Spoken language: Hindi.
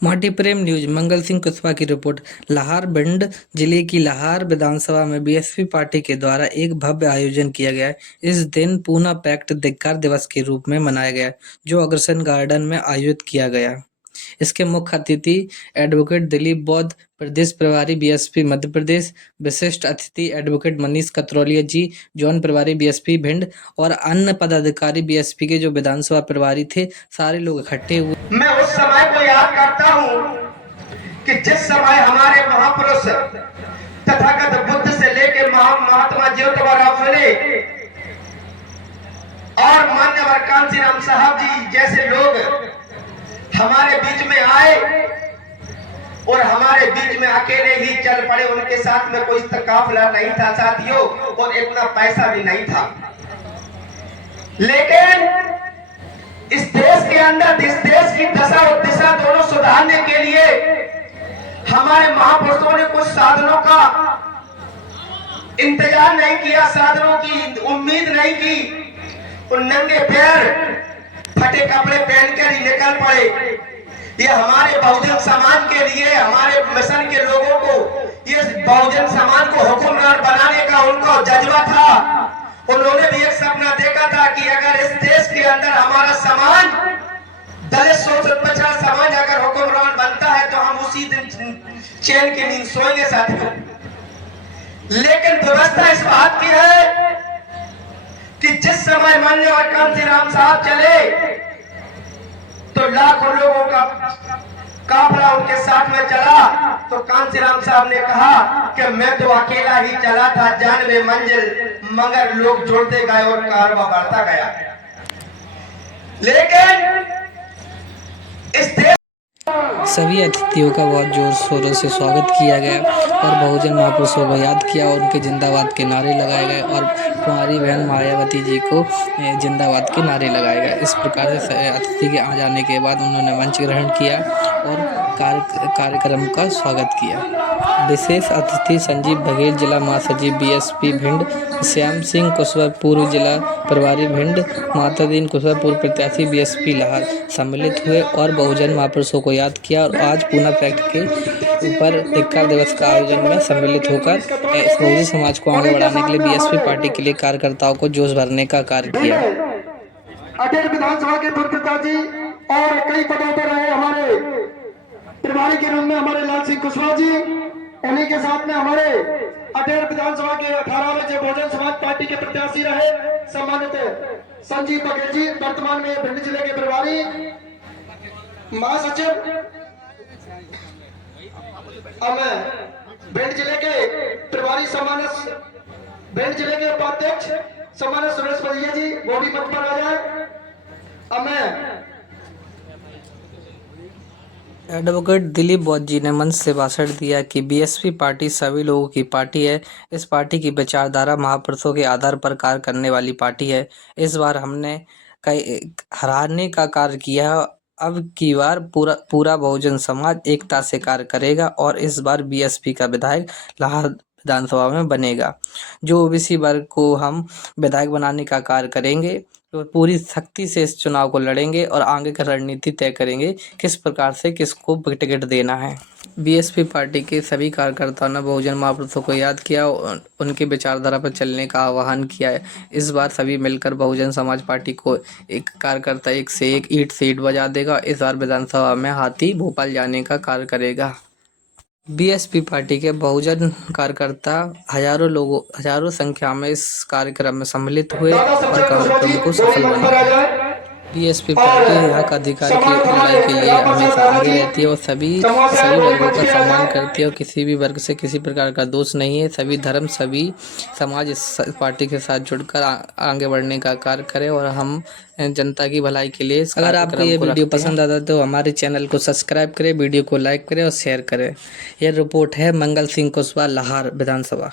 माटी प्रेम न्यूज मंगल सिंह कुशवाहा की रिपोर्ट। लाहौर भिंड जिले की लाहौर विधानसभा में बीएसपी पार्टी के द्वारा एक भव्य आयोजन किया गया। इस दिन पूना पैक्ट धिक्कार दिवस के रूप में मनाया गया, जो अग्रसेन गार्डन में आयोजित किया गया। इसके मुख्य अतिथि एडवोकेट दिलीप बौद्ध, प्रदेश प्रभारी बीएसपी मध्य प्रदेश, विशिष्ट अतिथि एडवोकेट मनीष कतरौलिया जी, जोन प्रभारी बीएसपी भिंड और अन्य पदाधिकारी बीएसपी के जो विधानसभा प्रभारी थे, सारे लोग इकट्ठे हुए। मैं उस समय को याद करता हूं कि जिस समय हमारे महापुरुष तथागत बुद्ध से लेकर महात्मा ज्योतिबा फुले और मान्यवर कांसीराम साहब जी जैसे लोग हमारे बीच में आए और हमारे बीच में अकेले ही चल पड़े। उनके साथ में कोई काफिला नहीं था साथियों, और इतना पैसा भी नहीं था। लेकिन इस देश के अंदर, इस देश की दशा और दिशा दोनों सुधारने के लिए हमारे महापुरुषों ने कुछ साधनों का इंतजार नहीं किया, साधनों की उम्मीद नहीं की। उन नंगे पैर फटे कपड़े पहनकर ही निकल पड़े। ये हमारे बहुजन समाज के लिए, हमारे मिशन के लोगों को, ये बहुजन समाज को हुक्मरान बनाने का उनका जज्बा था। उन्होंने भी एक सपना देखा था कि अगर इस देश के अंदर हमारा समाज, दलित शोषित पछड़ा समाज अगर हुक्मरान बनता है तो हम उसी दिन चैन की नींद सोएंगे साथियों। लेकिन व्यवस्था इस बात की है कि जिस समय मान्यवर कांसीराम साहब चले तो लाखों लोगों का काफिला उनके साथ में चला। तो कांसीराम साहब ने कहा कि मैं तो अकेला ही चला था जानवे मंजिल, मगर लोग जुड़ते गए और कारवां बढ़ता गया। लेकिन इस देश सभी अतिथियों का बहुत जोर शोरों से स्वागत किया गया और बहुजन महापुरुषों को याद किया और उनके जिंदाबाद के नारे लगाए गए और कुंवारी बहन मायावती जी को जिंदाबाद के नारे लगाए गए। इस प्रकार से अतिथि के आ जाने के बाद उन्होंने मंच ग्रहण किया और कार्यक्रम का स्वागत किया। विशेष अतिथि संजीव बघेल, जिला महासचिव बीएसपी भिंड, श्याम सिंह कुशवाहा, पूर्व जिला प्रभारी भिंड, मातादीन कुशवाहा, पूर्व प्रत्याशी बीएसपी लाहौर सम्मिलित हुए और बहुजन महापुरुषों को याद किया और आज पूना पैक्ट के ऊपर धिक्कार दिवस का आयोजन में सम्मिलित होकर इस बहुजन समाज को आगे बढ़ाने के लिए बीएसपी पार्टी के लिए कार्यकर्ताओं को जोश भरने का कार्य किया। अटेर विधानसभा के पूर्व प्रत्याशी और कई पदों पर रहे हमारे प्रभारी के रूप में हमारे लाल सिंह कुशवाहा जी, उन्हीं के साथ में हमारे अटेर विधानसभा के 18वें जो बहुजन समाज पार्टी के प्रत्याशी रहे सम्मानित संजीव बघेल जी, वर्तमान में भिंड जिले के प्रभारी महासचिव, भिंड जिले के प्रभारी सम्मानित भिंड जिले के उपाध्यक्ष सम्मानित सुरेश भैया जी, वो भी मंच पर आ जाए। एडवोकेट दिलीप बौद्ध जी ने मंच से भाषण दिया कि बीएसपी पार्टी सभी लोगों की पार्टी है। इस पार्टी की विचारधारा महापुरुषों के आधार पर कार्य करने वाली पार्टी है। इस बार हमने कई हराने का कार्य किया। अब की बार पूरा बहुजन समाज एकता से कार्य करेगा और इस बार बीएसपी का विधायक लाहौर विधानसभा में बनेगा। जो ओबीसी वर्ग को हम विधायक बनाने का कार्य करेंगे तो पूरी शक्ति से इस चुनाव को लड़ेंगे और आगे का रणनीति तय करेंगे किस प्रकार से किसको टिकट देना है। बीएसपी पार्टी के सभी कार्यकर्ताओं ने बहुजन महापुरुषों को याद किया, उनके विचारधारा पर चलने का आह्वान किया है। इस बार सभी मिलकर बहुजन समाज पार्टी को एक कार्यकर्ता एक से एक ईंट से ईंट बजा देगा। इस बार विधानसभा में हाथी भोपाल जाने का कार्य करेगा। बीएसपी पार्टी के बहुजन कार्यकर्ता हजारों संख्या में इस कार्यक्रम में सम्मिलित हुए और कार्यक्रम को सफल बनाया। बीएसपी पार्टी हक अधिकार की लड़ाई के लिए हमेशा आगे रहती है और सभी वर्गों का सम्मान करती है और किसी भी वर्ग से किसी प्रकार का दोष नहीं है। सभी धर्म, सभी समाज इस पार्टी के साथ जुड़कर आगे बढ़ने का कार्य करें और हम जनता की भलाई के लिए। अगर आपको ये वीडियो पसंद आता है तो हमारे चैनल को सब्सक्राइब करें, वीडियो को लाइक करें और शेयर करें। यह रिपोर्ट है मंगल सिंह कुशवाहा, लाहौर विधानसभा।